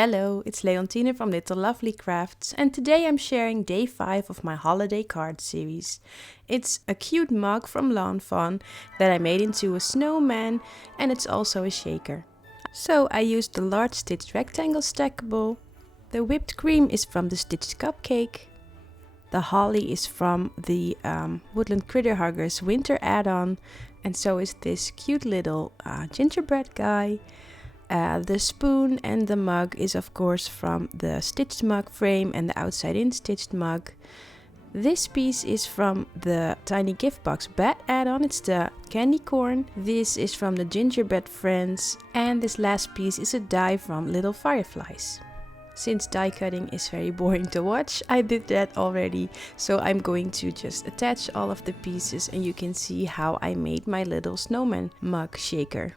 Hello, it's Leontine from Little Lovely Crafts, and today I'm sharing day 5 of my holiday card series. It's a cute mug from Lawn Fawn that I made into a snowman, and it's also a shaker. So I used the large stitched rectangle stackable. The whipped cream is from the stitched cupcake. The holly is from the Woodland Critter Huggers winter add-on, and so is this cute little gingerbread guy. The spoon and the mug is of course from the stitched mug frame and the outside in stitched mug. This piece is from the tiny gift box bat add-on, it's the candy corn. This is from the gingerbread friends, and this last piece is a die from little fireflies. Since die cutting is very boring to watch, I did that already, so I'm going to just attach all of the pieces and you can see how I made my little snowman mug shaker.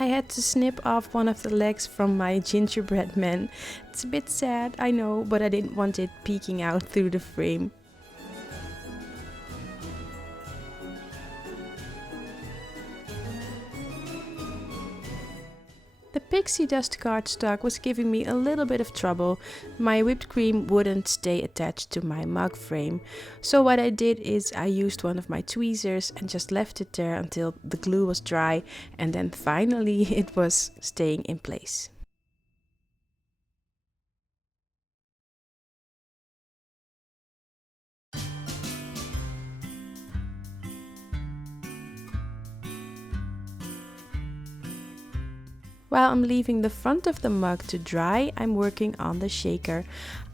I had to snip off one of the legs from my gingerbread man. It's a bit sad, I know, but I didn't want it peeking out through the frame. The pixie dust cardstock was giving me a little bit of trouble. My whipped cream wouldn't stay attached to my mug frame. So what I did is I used one of my tweezers and just left it there until the glue was dry, and then finally it was staying in place. While I'm leaving the front of the mug to dry, I'm working on the shaker.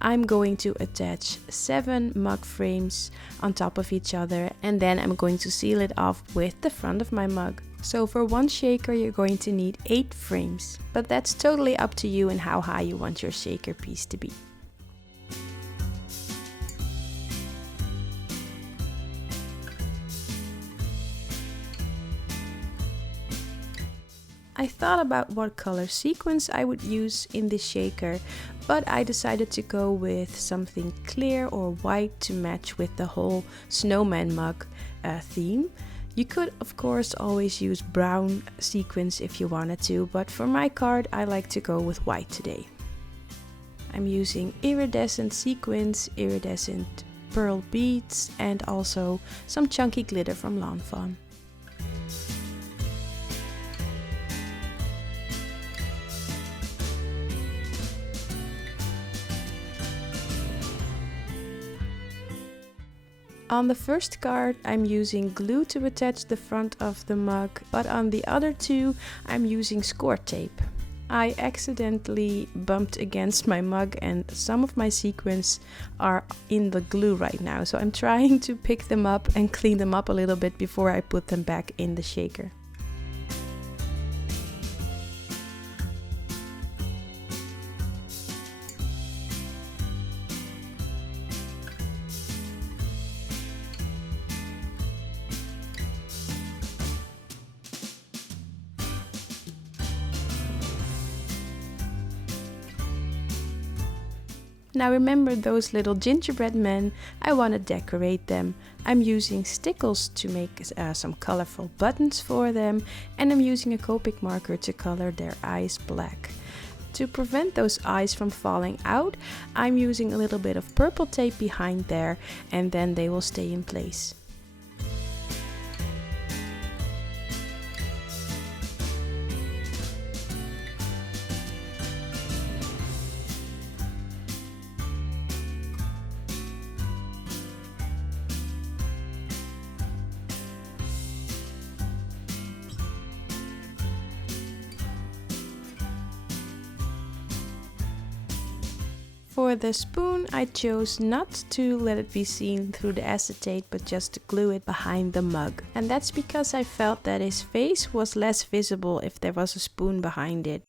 I'm going to attach 7 mug frames on top of each other, and then I'm going to seal it off with the front of my mug. So for one shaker you're going to need 8 frames, but that's totally up to you and how high you want your shaker piece to be. I thought about what color sequins I would use in this shaker, but I decided to go with something clear or white to match with the whole snowman mug theme. You could of course always use brown sequins if you wanted to, but for my card I like to go with white today. I'm using iridescent sequins, iridescent pearl beads, and also some chunky glitter from Lawn Fawn. On the first card, I'm using glue to attach the front of the mug, but on the other two, I'm using score tape. I accidentally bumped against my mug and some of my sequins are in the glue right now, so I'm trying to pick them up and clean them up a little bit before I put them back in the shaker. Now remember those little gingerbread men, I want to decorate them. I'm using Stickles to make some colorful buttons for them, and I'm using a Copic marker to color their eyes black. To prevent those eyes from falling out, I'm using a little bit of purple tape behind there, and then they will stay in place. For the spoon, I chose not to let it be seen through the acetate, but just to glue it behind the mug. And that's because I felt that his face was less visible if there was a spoon behind it.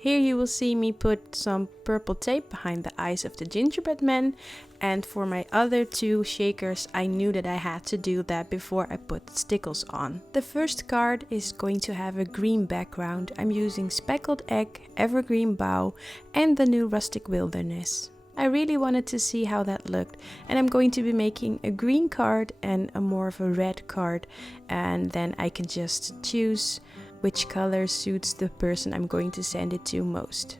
Here you will see me put some purple tape behind the eyes of the gingerbread man, and for my other two shakers I knew that I had to do that before I put Stickles on. The first card is going to have a green background. I'm using speckled egg, evergreen bough and the new rustic wilderness. I really wanted to see how that looked, and I'm going to be making a green card and a more of a red card, and then I can just choose which color suits the person I'm going to send it to most.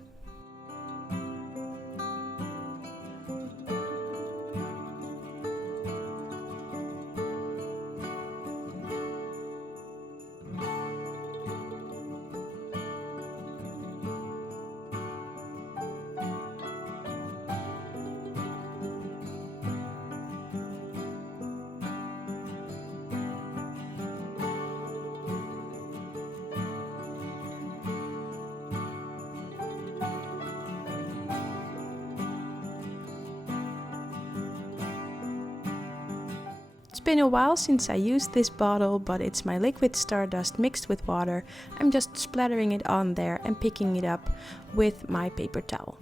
It's been a while since I used this bottle, but it's my liquid stardust mixed with water. I'm just splattering it on there and picking it up with my paper towel.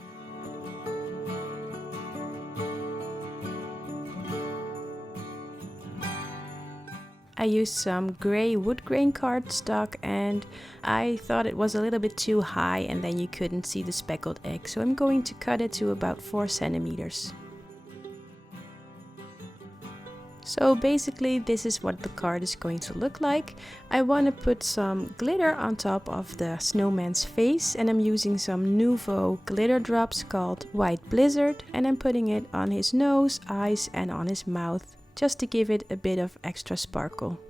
I used some grey wood grain cardstock and I thought it was a little bit too high and then you couldn't see the speckled egg, so I'm going to cut it to about 4 centimeters. So basically this is what the card is going to look like. I want to put some glitter on top of the snowman's face, and I'm using some Nouveau glitter drops called White Blizzard, and I'm putting it on his nose, eyes and on his mouth just to give it a bit of extra sparkle.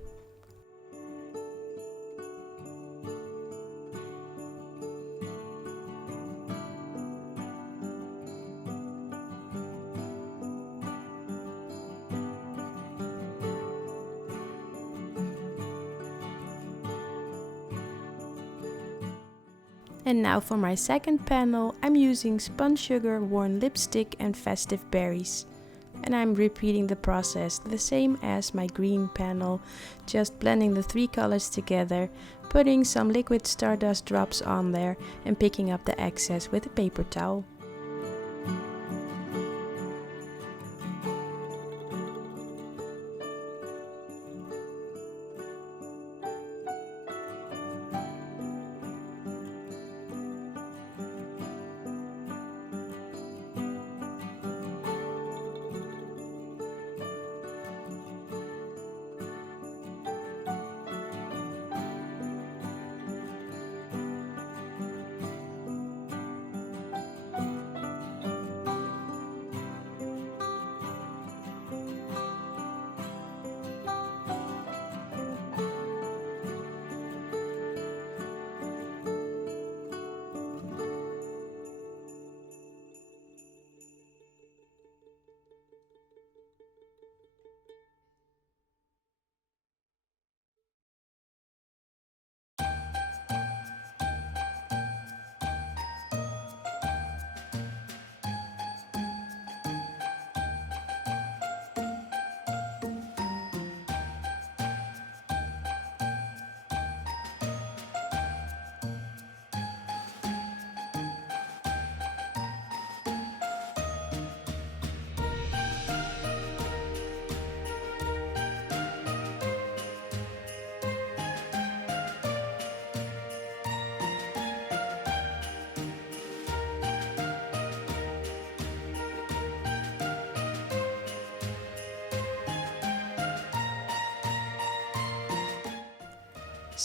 And now for my second panel, I'm using spun sugar, worn lipstick and festive berries. And I'm repeating the process the same as my green panel, just blending the 3 colors together, putting some liquid stardust drops on there and picking up the excess with a paper towel.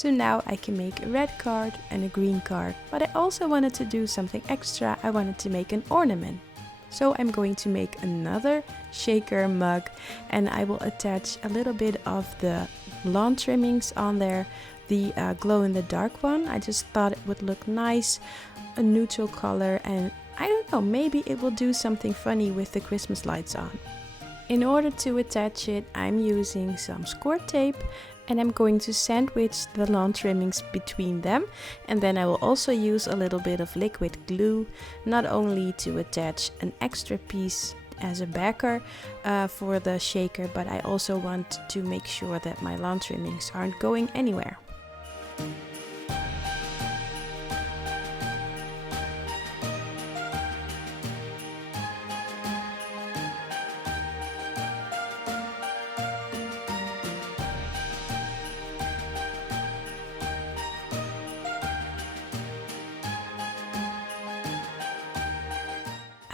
So now I can make a red card and a green card, but I also wanted to do something extra. I wanted to make an ornament. So I'm going to make another shaker mug, and I will attach a little bit of the lawn trimmings on there, the glow in the dark one. I just thought it would look nice, a neutral color, and I don't know, maybe it will do something funny with the Christmas lights on. In order to attach it, I'm using some score tape, and I'm going to sandwich the lawn trimmings between them, and then I will also use a little bit of liquid glue, not only to attach an extra piece as a backer for the shaker, but I also want to make sure that my lawn trimmings aren't going anywhere.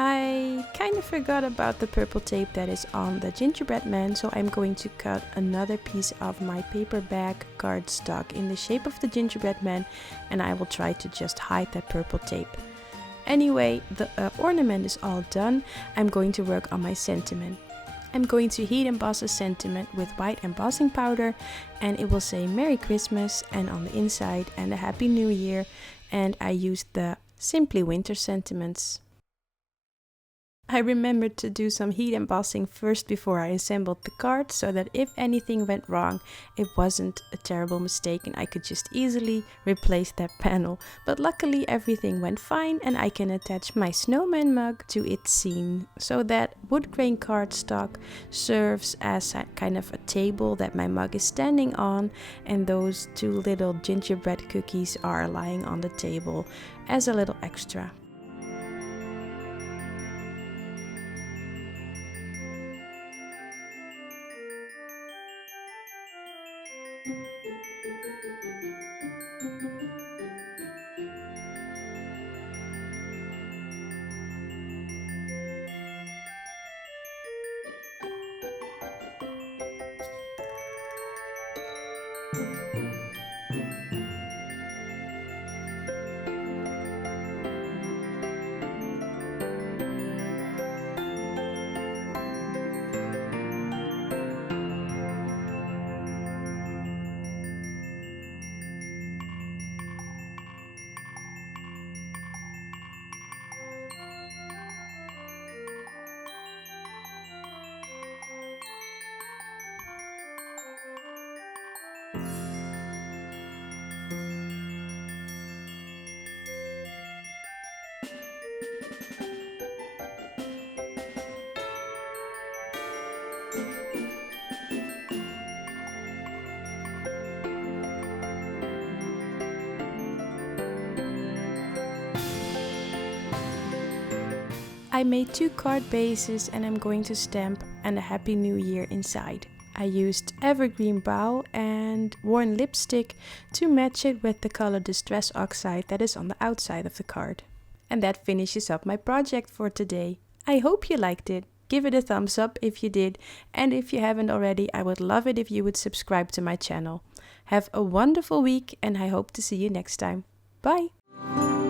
I kind of forgot about the purple tape that is on the gingerbread man, so I'm going to cut another piece of my paper bag cardstock in the shape of the gingerbread man, and I will try to just hide that purple tape. Anyway, the ornament is all done. I'm going to work on my sentiment. I'm going to heat emboss a sentiment with white embossing powder, and it will say Merry Christmas and on the inside and a Happy New Year, and I used the Simply Winter sentiments. I remembered to do some heat embossing first before I assembled the card, so that if anything went wrong, it wasn't a terrible mistake and I could just easily replace that panel. But luckily everything went fine, and I can attach my snowman mug to its scene, so that wood grain cardstock serves as a kind of a table that my mug is standing on, and those two little gingerbread cookies are lying on the table as a little extra. I made 2 card bases, and I'm going to stamp and a Happy New Year inside. I used evergreen bough and worn lipstick to match it with the color Distress Oxide that is on the outside of the card. And that finishes up my project for today. I hope you liked it. Give it a thumbs up if you did, and if you haven't already, I would love it if you would subscribe to my channel. Have a wonderful week, and I hope to see you next time. Bye!